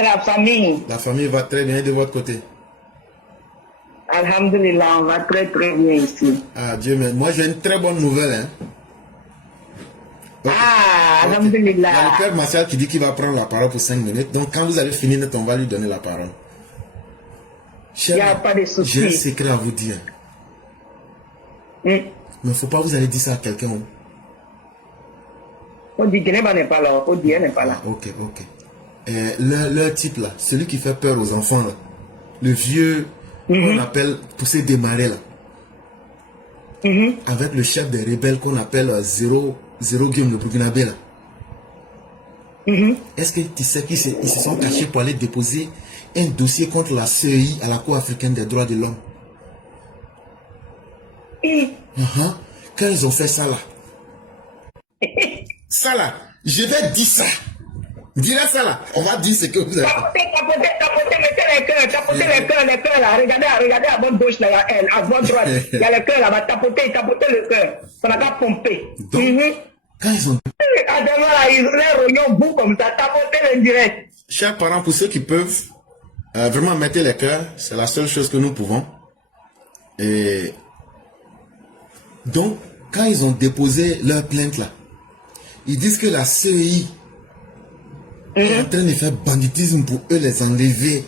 Et la famille? La famille va très bien de votre côté. Alhamdulillah, on va très très bien ici. Ah, Dieu merci. Moi, j'ai une très bonne nouvelle. Hein. Ah, Ok. alhamdulillah. Il y a le père Martial qui dit qu'il va prendre la parole pour 5 minutes. Donc, quand vous allez finir, on va lui donner la parole. Il n'y a pas de souci. J'ai un secret à vous dire. Mais il ne faut pas vous aller dire ça à quelqu'un. On dit que n'est pas là. On dit n'est pas là. Ah, ok. Leur type là, celui qui fait peur aux enfants là, le vieux qu'on appelle poussé démarrer là, avec le chef des rebelles qu'on appelle Zéro Game le Burkinabé là. Est-ce que tu sais qu'ils se sont cachés pour aller déposer un dossier contre la CEI à la Cour africaine des droits de l'homme? Quand ils ont fait ça là, je vais dire ça. Dis-le ça là, on va dire ce que vous avez. Tapotez, mettez les cœurs là. Regardez à votre gauche là, à votre droite. Il y a les cœurs là, tapotez le cœur. On n'a qu'à pomper. Donc, quand ils ont... Adama là, ils ont les rognons bout comme ça, tapotez le direct. Chers parents, pour ceux qui peuvent vraiment mettre les cœurs, c'est la seule chose que nous pouvons. Et donc, quand ils ont déposé leur plainte là, ils disent que la CEI est en train de faire banditisme pour eux les enlever.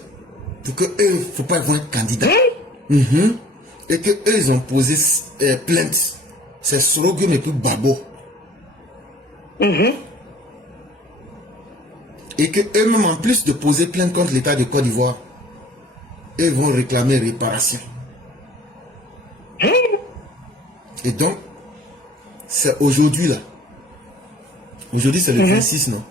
Pour que eux, il ne faut pas avoir un candidat. Et que eux, ils ont posé plainte. C'est Sorogum et puis Babo. Et que eux-mêmes, en plus de poser plainte contre l'État de Côte d'Ivoire, eux vont réclamer réparation. Et donc, c'est aujourd'hui là. Aujourd'hui, c'est le 26, non?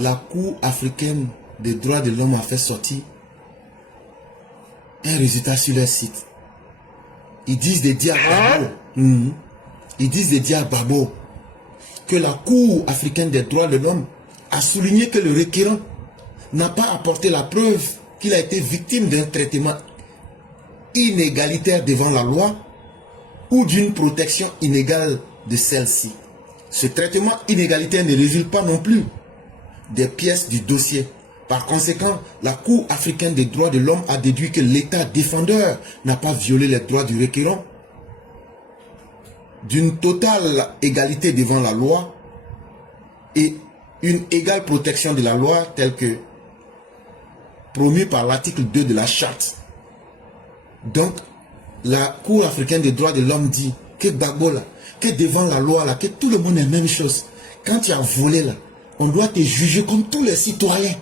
La Cour africaine des droits de l'homme a fait sortir un résultat sur leur site. Ils disent de dire à Babo, ils disent de dire à Babo que la Cour africaine des droits de l'homme a souligné que le requérant n'a pas apporté la preuve qu'il a été victime d'un traitement inégalitaire devant la loi ou d'une protection inégale de celle-ci. Ce traitement inégalitaire ne résulte pas non plus des pièces du dossier. Par conséquent, la Cour africaine des droits de l'homme a déduit que l'État défendeur n'a pas violé les droits du requérant, d'une totale égalité devant la loi et une égale protection de la loi telle que promue par l'article 2 de la charte. Donc, la Cour africaine des droits de l'homme dit que Gbagbo là, que devant la loi là, que tout le monde est la même chose. Quand tu as volé là, on doit te juger comme tous les citoyens.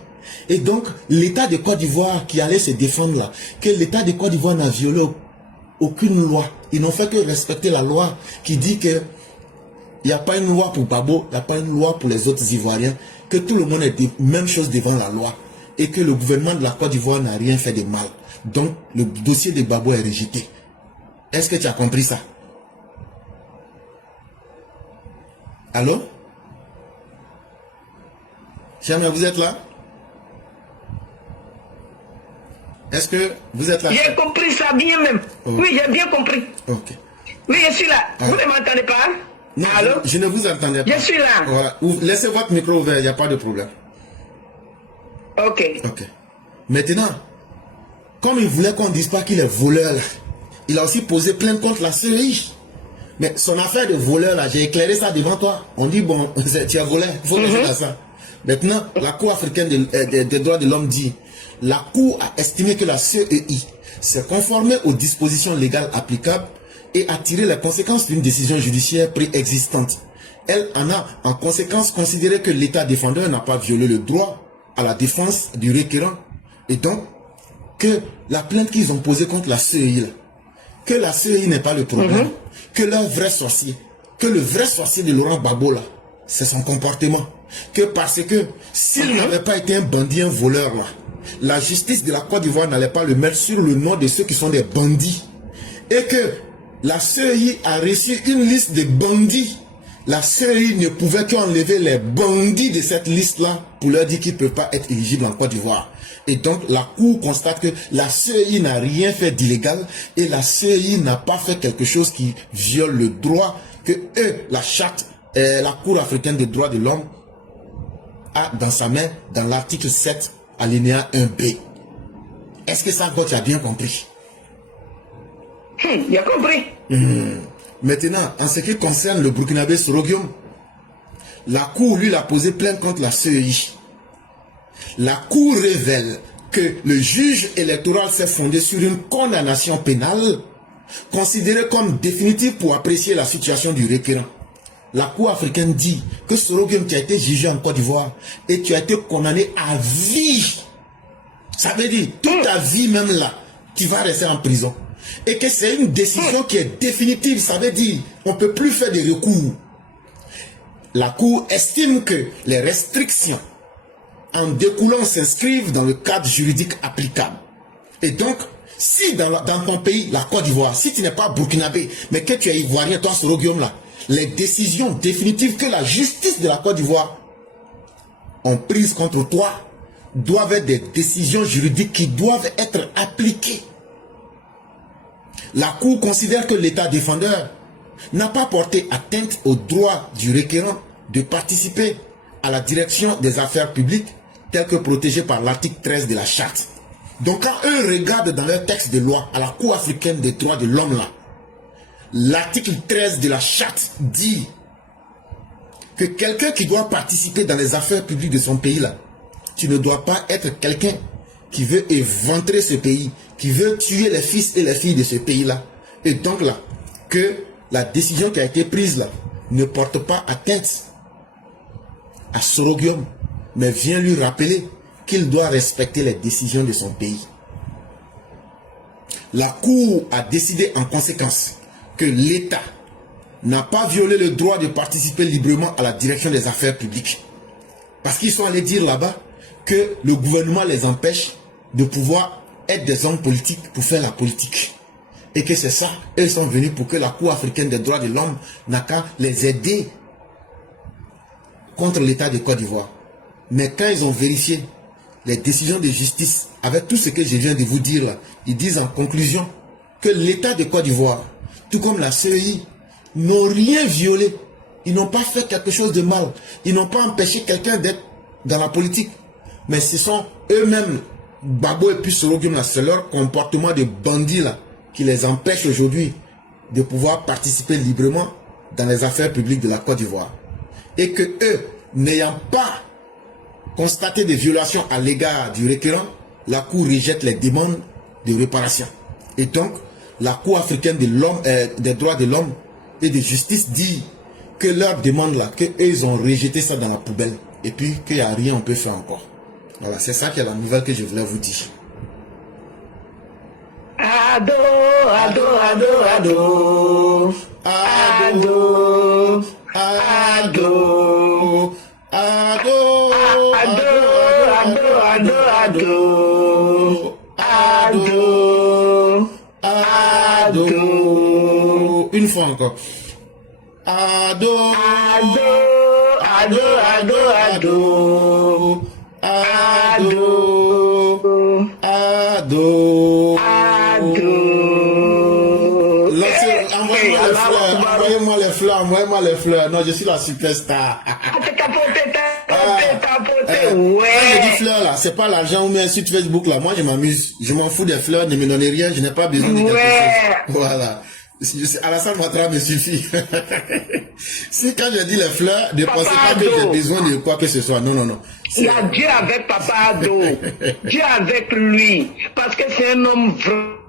Et donc, l'État de Côte d'Ivoire qui allait se défendre là, que l'État de Côte d'Ivoire n'a violé aucune loi. Ils n'ont fait que respecter la loi qui dit que il n'y a pas une loi pour Babo, il n'y a pas une loi pour les autres Ivoiriens, que tout le monde est la même chose devant la loi et que le gouvernement de la Côte d'Ivoire n'a rien fait de mal. Donc, le dossier de Babo est rejeté. Est-ce que tu as compris ça? Allô? Chamia, vous êtes là? Est-ce que vous êtes là? J'ai compris ça bien même. Oui, j'ai bien compris. Ok. Oui, je suis là. Vous ne m'entendez pas? Non, allô? Je ne vous entendais pas. Je suis là. Voilà. Laissez votre micro ouvert, il n'y a pas de problème. Ok. Maintenant, comme il voulait qu'on ne dise pas qu'il est voleur, là, il a aussi posé plainte contre la CEI. Mais son affaire de voleur, là, j'ai éclairé ça devant toi. On dit, bon, tu as volé, il faut résoudre ça. Maintenant, la Cour africaine des droits de l'homme dit, la Cour a estimé que la CEI s'est conformée aux dispositions légales applicables et a tiré les conséquences d'une décision judiciaire préexistante. Elle en a en conséquence considéré que l'État défendeur n'a pas violé le droit à la défense du requérant. Et donc, que la plainte qu'ils ont posée contre la CEI, là, que la CEI n'est pas le problème, que leur vrai sorcier, que le vrai sorcier de Laurent Gbagbo là, c'est son comportement. Que parce que s'il n'avait pas été un bandit, un voleur là, la justice de la Côte d'Ivoire n'allait pas le mettre sur le nom de ceux qui sont des bandits. Et que la CEI a reçu une liste de bandits. La CEI ne pouvait qu'enlever les bandits de cette liste-là pour leur dire qu'ils ne peuvent pas être éligibles en Côte d'Ivoire. Et donc, la Cour constate que la CEI n'a rien fait d'illégal et la CEI n'a pas fait quelque chose qui viole le droit que eux, la charte, la Cour africaine des droits de l'homme a dans sa main dans l'article 7, alinéa 1B. Est-ce que ça, tu as bien compris? Il a compris. Maintenant, en ce qui concerne le Burkinabé Sorogium, la Cour, lui, l'a posé plainte contre la CEI. La Cour révèle que le juge électoral s'est fondé sur une condamnation pénale considérée comme définitive pour apprécier la situation du requérant. La Cour africaine dit que Sorogium, tu as été jugé en Côte d'Ivoire et tu as été condamné à vie. Ça veut dire, toute ta vie même là, tu vas rester en prison. Et que c'est une décision qui est définitive. Ça veut dire, on ne peut plus faire de recours. La Cour estime que les restrictions en découlant s'inscrivent dans le cadre juridique applicable. Et donc, si dans ton pays, la Côte d'Ivoire, si tu n'es pas burkinabé, mais que tu es ivoirien, toi, Sorogium là, les décisions définitives que la justice de la Côte d'Ivoire ont prises contre toi doivent être des décisions juridiques qui doivent être appliquées. La Cour considère que l'État défendeur n'a pas porté atteinte au droit du requérant de participer à la direction des affaires publiques tel que protégé par l'article 13 de la Charte. Donc quand eux regardent dans leur texte de loi à la Cour africaine des droits de l'homme là, l'article 13 de la Charte dit que quelqu'un qui doit participer dans les affaires publiques de son pays là, tu ne dois pas être quelqu'un qui veut éventrer ce pays, qui veut tuer les fils et les filles de ce pays-là. Et donc là, que la décision qui a été prise là ne porte pas atteinte à Sorogium, mais vient lui rappeler qu'il doit respecter les décisions de son pays. La Cour a décidé en conséquence que l'État n'a pas violé le droit de participer librement à la direction des affaires publiques. Parce qu'ils sont allés dire là-bas que le gouvernement les empêche de pouvoir être des hommes politiques pour faire la politique. Et que c'est ça, eux sont venus pour que la Cour africaine des droits de l'homme n'a qu'à les aider contre l'État de Côte d'Ivoire. Mais quand ils ont vérifié les décisions de justice, avec tout ce que je viens de vous dire là, ils disent en conclusion que l'État de Côte d'Ivoire, tout comme la CEI, n'ont rien violé. Ils n'ont pas fait quelque chose de mal. Ils n'ont pas empêché quelqu'un d'être dans la politique. Mais ce sont eux-mêmes, Gbagbo et puis Sorogium, c'est leur comportement de bandits là, qui les empêche aujourd'hui de pouvoir participer librement dans les affaires publiques de la Côte d'Ivoire. Et que eux, n'ayant pas constaté des violations à l'égard du requérant, la Cour rejette les demandes de réparation. Et donc, la Cour africaine de l'homme, des droits de l'homme et de justice dit que leur demande là, qu'eux ils ont rejeté ça dans la poubelle. Et puis qu'il n'y a rien on peut faire encore. Voilà, c'est ça qui est la nouvelle que je voulais vous dire. Ado, ado, ado, ado. Ado, ado. Ado, ado, ado. Ado, ado. Une fois encore. Ado, ado, ado, ado. Ado, ado. Envoyez-moi les fleurs, envoyez-moi les fleurs. Non, je suis la superstar. T'es capoté, ouais. Quand je dis fleurs là, c'est pas l'argent ou bien sur Facebook là. Moi je m'amuse. Je m'en fous des fleurs, ne me donnez rien, je n'ai pas besoin de quelque chose. Voilà. Alassane Ouattara me suffit. Si quand je dis les fleurs, ne pensez pas que j'ai besoin de quoi que ce soit. Non, non, non. Il y a Dieu avec Papa Ado. Dieu avec lui. Parce que c'est un homme vrai.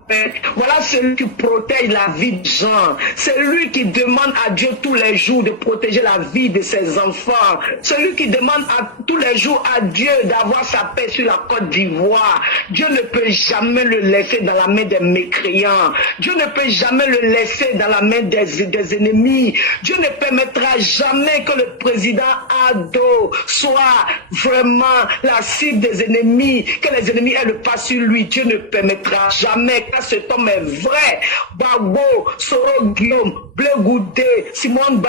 Voilà celui qui protège la vie des gens. C'est lui qui demande à Dieu tous les jours de protéger la vie de ses enfants. Celui qui demande tous les jours à Dieu d'avoir sa paix sur la Côte d'Ivoire. Dieu ne peut jamais le laisser dans la main des mécréants. Dieu ne peut jamais le laisser dans la main des ennemis. Dieu ne permettra jamais que le président Ado soit vraiment la cible des ennemis, que les ennemis aient le pas sur lui. Dieu ne permettra jamais. Cet homme est vrai. Gbagbo, Sorogium, Blé Goudé, Simone,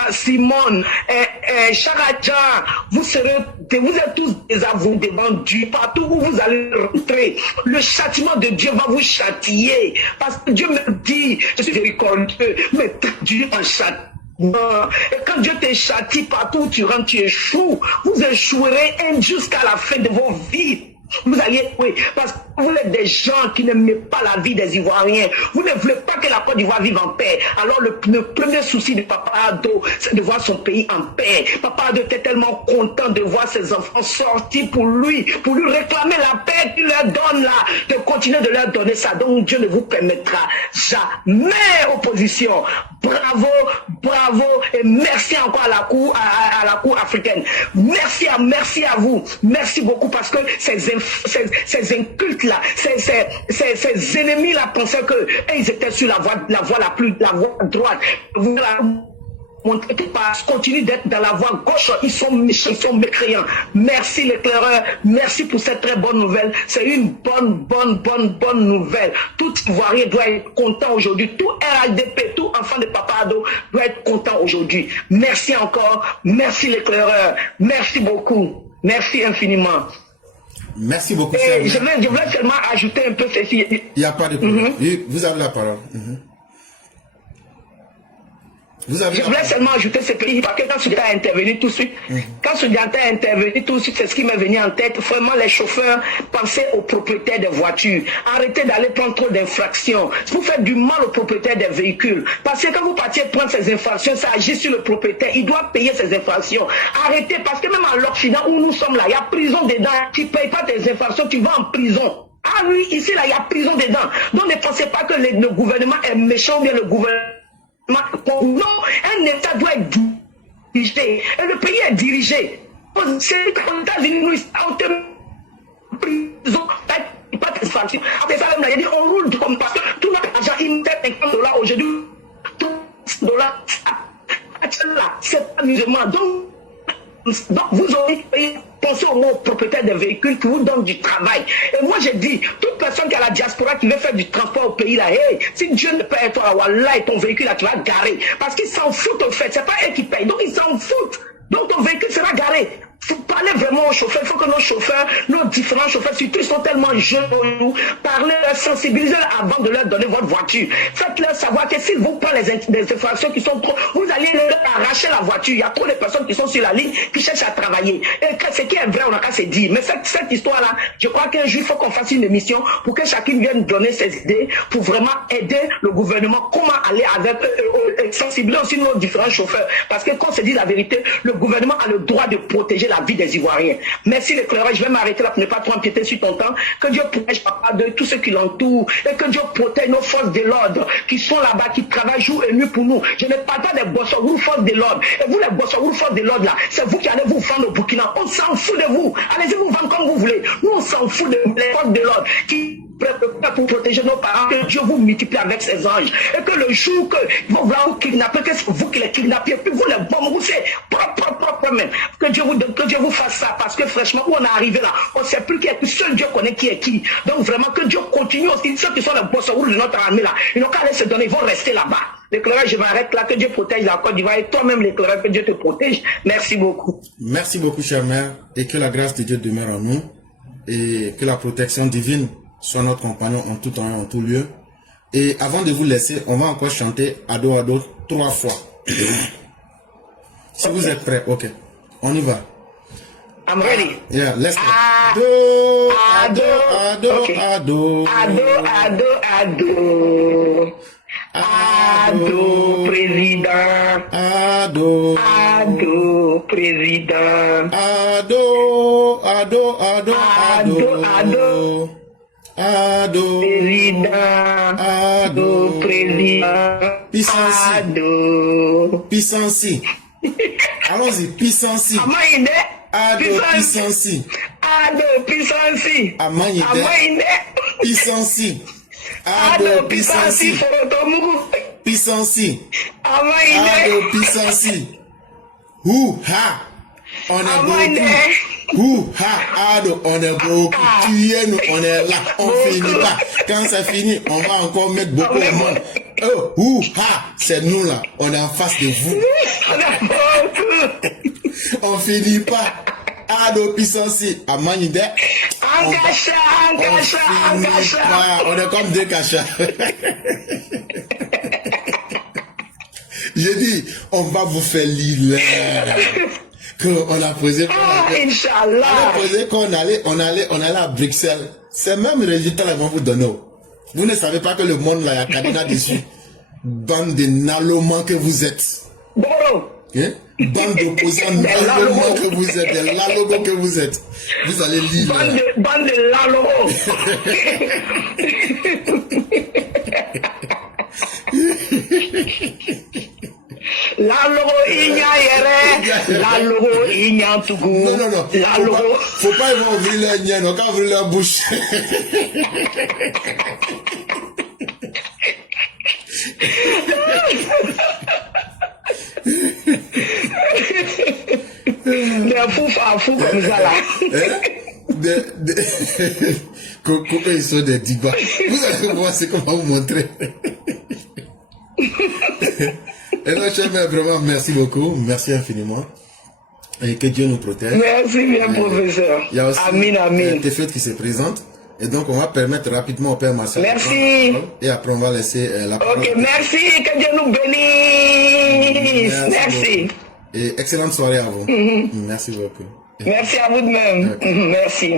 Charadja, vous êtes tous des avoués devant Dieu. Partout où vous allez rentrer, le châtiment de Dieu va vous châtier. Parce que Dieu me dit, je suis miséricordieux, mais Dieu en châtiment. Et quand Dieu te châtie partout où tu rentres, tu échoues. Vous échouerez jusqu'à la fin de vos vies. Vous allez, oui, parce que vous êtes des gens qui n'aiment pas la vie des Ivoiriens. Vous ne voulez pas que la Côte d'Ivoire vive en paix. Alors le premier souci de Papa Ado, c'est de voir son pays en paix. Papa Ado était tellement content de voir ses enfants sortir pour lui réclamer la paix qu'il leur donne là, de continuer de leur donner ça. Donc Dieu ne vous permettra jamais, opposition. Bravo, bravo, et merci encore à la cour africaine. Merci à vous. Merci beaucoup parce que ces incultes là, ces ennemis là pensaient que ils étaient sur la voie droite. Vous montrez que continue d'être dans la voie gauche, ils sont méchants, ils sont mécréants. Merci l'éclaireur, merci pour cette très bonne nouvelle. C'est une bonne nouvelle. Tout Ivoirien doit être content aujourd'hui. Tout RADP, tout enfant de Papa Ado doit être content aujourd'hui. Merci encore, merci l'éclaireur, merci beaucoup, merci infiniment. Merci beaucoup. Et je voulais seulement ajouter un peu ceci. Il n'y a pas de problème. Vous avez la parole. Je voulais seulement ajouter ce petit, parce que quand Soudiata a intervenu tout de suite, c'est ce qui m'est venu en tête. Vraiment, les chauffeurs, pensez aux propriétaires des voitures. Arrêtez d'aller prendre trop d'infractions. Vous faites du mal aux propriétaires des véhicules. Parce que quand vous partiez prendre ces infractions, ça agit sur le propriétaire. Il doit payer ces infractions. Arrêtez, parce que même en l'Occident où nous sommes là, il y a prison dedans. Tu ne payes pas tes infractions, tu vas en prison. Ah oui, ici, là, il y a prison dedans. Donc ne pensez pas que le gouvernement est méchant, bien le gouvernement. Non, un État doit être dirigé. Et le pays est dirigé. C'est qu'aux États-Unis, nous, en prison, pas de sanctions. Après ça, il a dit, on roule comme parce que tout notre argent, il me fait $50 aujourd'hui. Tout $, c'est pas musulman. Donc, vous aurez payé. Pensez aux propriétaires des véhicules qui vous donnent du travail. Et moi, j'ai dit, toute personne qui a la diaspora qui veut faire du transport au pays, là, hey, si Dieu ne paye toi, voilà, et ton véhicule, là, tu vas garer. Parce qu'ils s'en foutent, en fait. C'est pas eux qui payent. Donc, ils s'en foutent. Donc, ton véhicule sera garé. Il faut parler vraiment aux chauffeurs. Il faut que nos chauffeurs, nos différents chauffeurs, surtout, ils sont tellement jeunes pour nous, parlez-leur, sensibilisez-leur avant de leur donner votre voiture. Faites-leur savoir que s'ils vous prennent les infractions qui sont trop, vous allez leur arracher la voiture. Il y a trop de personnes qui sont sur la ligne, qui cherchent à travailler. Et ce qui est vrai, on n'a qu'à se dire. Mais cette histoire-là, je crois qu'un jour, il faut qu'on fasse une émission pour que chacun vienne donner ses idées, pour vraiment aider le gouvernement, comment aller avec sensibiliser aussi nos différents chauffeurs. Parce que quand on se dit la vérité, le gouvernement a le droit de protéger la vie des Ivoiriens. Merci l'éclaireur, je vais m'arrêter là pour ne pas trop empiéter sur ton temps. Que Dieu protège Papa de tous ceux qui l'entourent et que Dieu protège nos forces de l'ordre qui sont là-bas, qui travaillent jour et nuit pour nous. Je ne parle pas des Bossorou forces de l'ordre. Et vous les Bossorou forces de l'ordre là, c'est vous qui allez vous vendre au Burkina. On s'en fout de vous. Allez-y vous vendre comme vous voulez. Nous on s'en fout de les forces de l'ordre qui pour protéger nos parents, que Dieu vous multiplie avec ses anges. Et que le jour que vous voulez vous kidnapper, que c'est vous qui les kidnappez, puis vous les bombardez, propre même. Que Dieu vous fasse ça, parce que franchement, où on est arrivé là, on ne sait plus qui est qui, seul Dieu connaît qui est qui. Donc vraiment, que Dieu continue aussi, ceux qui sont les boss de notre armée là, ils n'ont qu'à aller se donner, ils vont rester là-bas. L'éclairage, je m'arrête là, que Dieu protège la Côte d'Ivoire, et toi-même l'éclairage, que Dieu te protège. Merci beaucoup. Merci beaucoup, chère mère, et que la grâce de Dieu demeure en nous, et que la protection divine soit notre compagnon en tout temps et en tout lieu. Et avant de vous laisser, on va encore chanter Ado Ado 3 fois. Si vous êtes prêts, ok. On y va. I'm ready. Yeah, let's go. Ado, Ado, Ado, okay. Ado. Ado, Ado, Ado. Ado, président. Ado. Ado, président. Ado, Ado, Ado, Ado, Ado. Ado, président, Ado, président, Puissance, puissance. Allons-y, puissance. Amaïne, Ado, puissance. Ado, puissance. Amaïne, puissance. Ado, puissance. Puissance. Ado, puissance. Ha. On est beaucoup. Ado, on est beaucoup. Tu es nous, on est là. On finit pas. Quand ça finit, on va encore mettre beaucoup de monde. Oh, c'est nous là. On est en face de vous. On finit pas. Ado, puissance. À Manide. On est comme deux cachats. J'ai dit, on va vous faire l'hiver. On a posé Inch'Allah. qu'on allait à Bruxelles. C'est même le résultat qu'ils vont vous donner. Vous ne savez pas que le monde là, il y a Kadina dessus. Bande de nalomans que vous êtes. Boro. Hein? Bande d'opposants nalomans que vous êtes, des lalogos que vous êtes. Vous allez lire. Bande de lalogos. Lalogo inya yere, lalogo inya tougou. Non. Faut pas ils vont ouvrir leur nien, on va ouvrir leur bouche. Des fous comme ça là. Coco, ils sont des digos. Vous allez voir ce qu'on va vous montrer. Et là, chers mères, vraiment, merci beaucoup. Merci infiniment. Et que Dieu nous protège. Merci bien, professeur. Il y a aussi Amin. tes fêtes qui se présentent. Et donc, on va permettre rapidement au Père Marcel. Merci. Et après, on va laisser la parole. Ok, merci. Que Dieu nous bénisse. Merci. Et excellente soirée à vous. Merci beaucoup. Merci à vous de même. Merci.